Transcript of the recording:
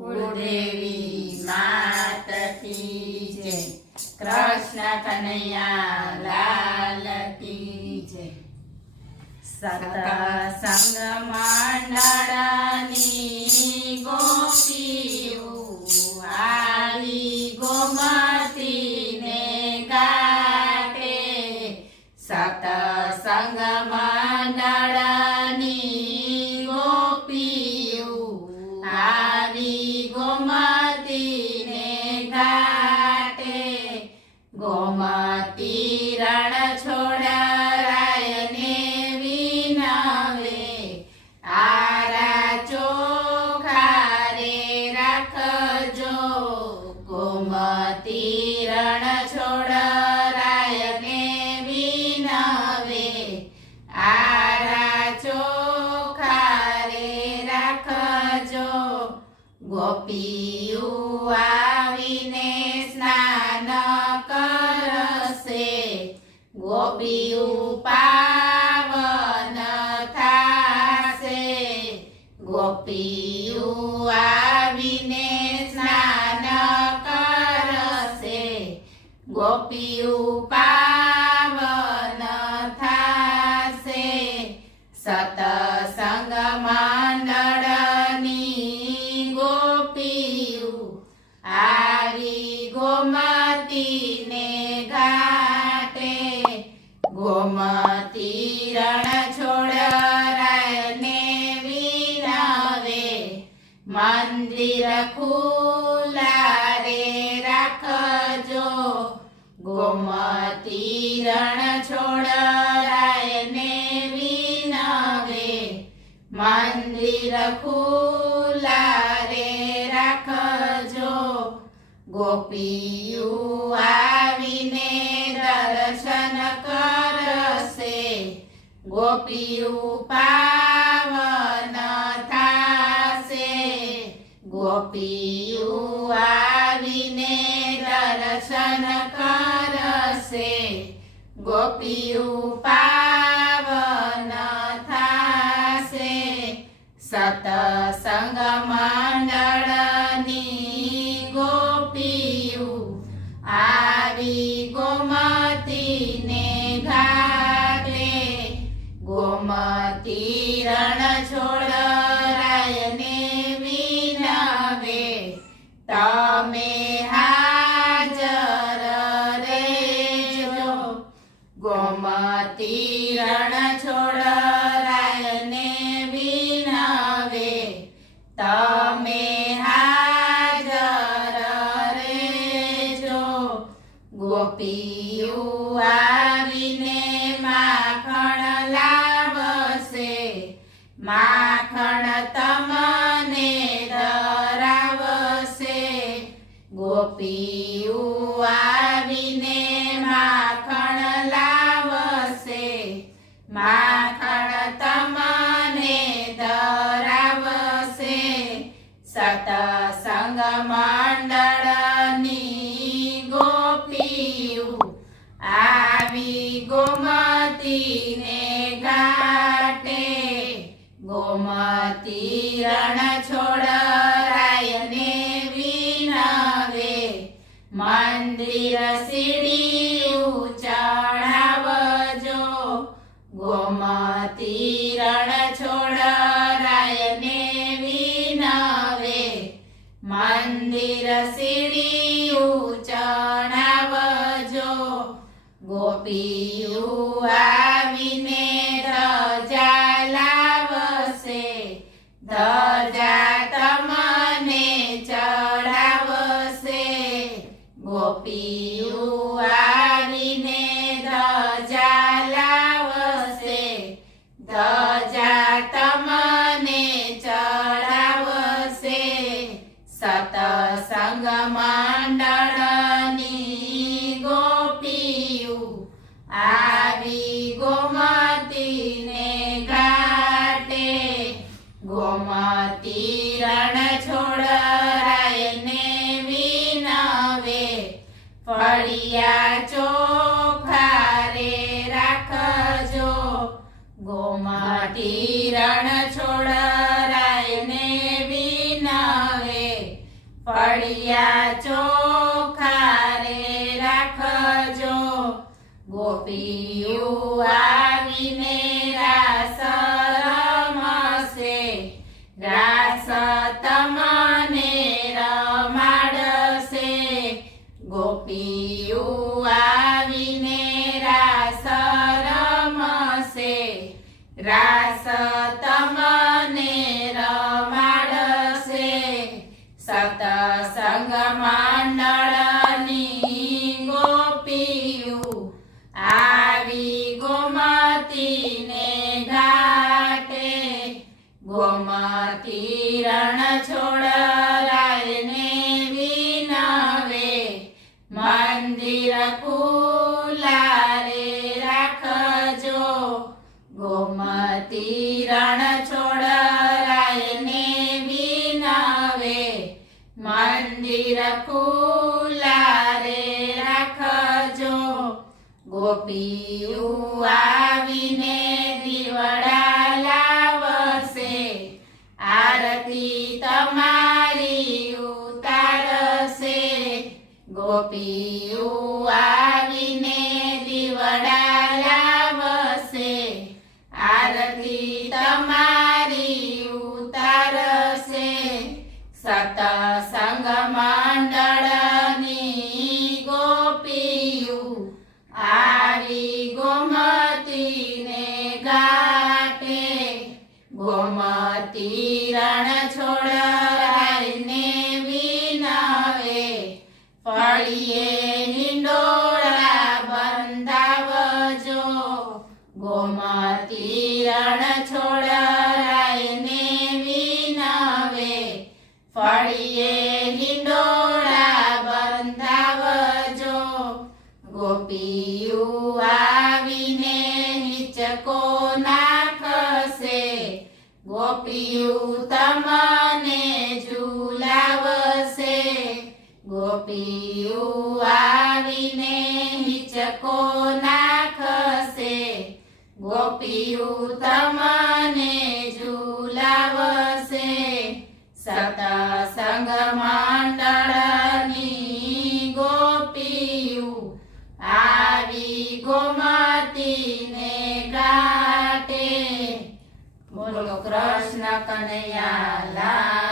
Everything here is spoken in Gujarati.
કુળદેવી માત કી જય, કૃષ્ણ કનૈયા લાલ કી જય। સતસંગ મંડળની ગોપીઓ આવી ગોમતીને ઘાટે, સતસંગ મંડળની ગોપીઓ આવી ગોમતીને ઘાટે, ગોમતી રણ છોડરાયને વિનવે, આરા ચોખા રે રાખજો, ગોમતી રણ છોડરાયને વિનવે, આરા ચોખા રે રાખજો, ગોપીઓ આવીને સ્નાન કરશે, ગોપીઓ પાવન થાશે, ગોપીઓ આવીને સ્નાન કરશે, ગોપીઓ પાવન થાશે, સતસંગ મંડળની ગોપીઓ આવી ગોમતીને ઘાટે, ગોમતી રણ છોડરાયને વિનવે, મંદિર ખુલ્લા રે રાખજો, ગોમતી રણ છોડરાયને વિનવે, મંદિર ખુલ્લા રે રાખજો, ગોપીઓ આવીને દર્શન કરશે, ગોપીઓ પાવન થાશે, ગોપીઓ આવીને દર્શન કરશે, ગોપીઓ પાવન થાશે, સતસંગ મંડળની ગોપીઓ આવી ગોમતીને ઘાટે, ગોમતી રણ છોડરાયને વિનવે, તમે હાજર રહેજો, ગોમતી રણ છોડરાયને વિનવે, તમે હાજર રહેજો, ગોપીઓ આવીને માખણ લાવશે, માખણ તમને ધરાવશે, ગોપીઓ આવીને માખણ લાવશે, માખણ તમને ધરાવશે, સતસંગ મંડળની ગોપીઓ આવી ગોમતીને ઘાટે, ગોમતી રણ છોડરાયને વિનવે, મંદિર સીડીયું ચઢાવજો, ગોમતી રણ છોડરાયને વિનવે, મંદિર સીડીયું ચઢાવજો, ગોપીઓ આવીને ધજા લાવશે, ધજા તમને ચઢાવશે, ગોપીઓ આવીને ધજા લાવશે, ધજા તમને ચઢાવશે, સતસંગ મંડળની ગોપીઓ આવી ગોમતીને ઘાટે, ગોમતી રણ છોડરાયને વિનવે, ફળિયા ચોખા રે રાખજો, ગોમતી રણ છોડરાયને વિનવે, ફળિયા ચોખા રે રાખજો ગોપીયું આવીને રાસ રમશે રાસ તમને રમાડશે ગોપીયું આવીને રાસ રમશે રાસ તમને રમાડશે સતસંગ મંડળની ગોપીયું આવી ગોમતીને ઘાટે ગોમતી રણ છોડ રાયને વિનવે મંદિર ખુલ્લા રે રાખજો ગોમતી રણ છોડ રાયને વિનવે મંદિર ખુલ્લા રે રાખજો ગોપીયું આવીને દીવડા લાવશે આરતી તમારી ઉતારશે ગોપીયું આવીને દીવડા લાવશે આરતી તમારી ઉતારશે સતસંગ મંડળની ગોપીયું આવી ગોમતીને ઘાટે ગોમતી રણ છોડ રાયને વિનવે ફળિયે હિંડોળા બંધાવજો ગોમતી રણ છોડ રાયને વિનવે ફળિયે હિંડોળા બંધાવજો ગોપીયું આવીને હિચકો નાખશે ગોપીયું તમને ઝુલાવશે ગોપીયું આવીને હિચકો નાખશે ગોપીયું તમને ઝુલાવશે સતસંગ મંડળની ગોપીયું આવી ગોમતીને ઘાટે બોલો કૃષ્ણ કનૈયા લાલ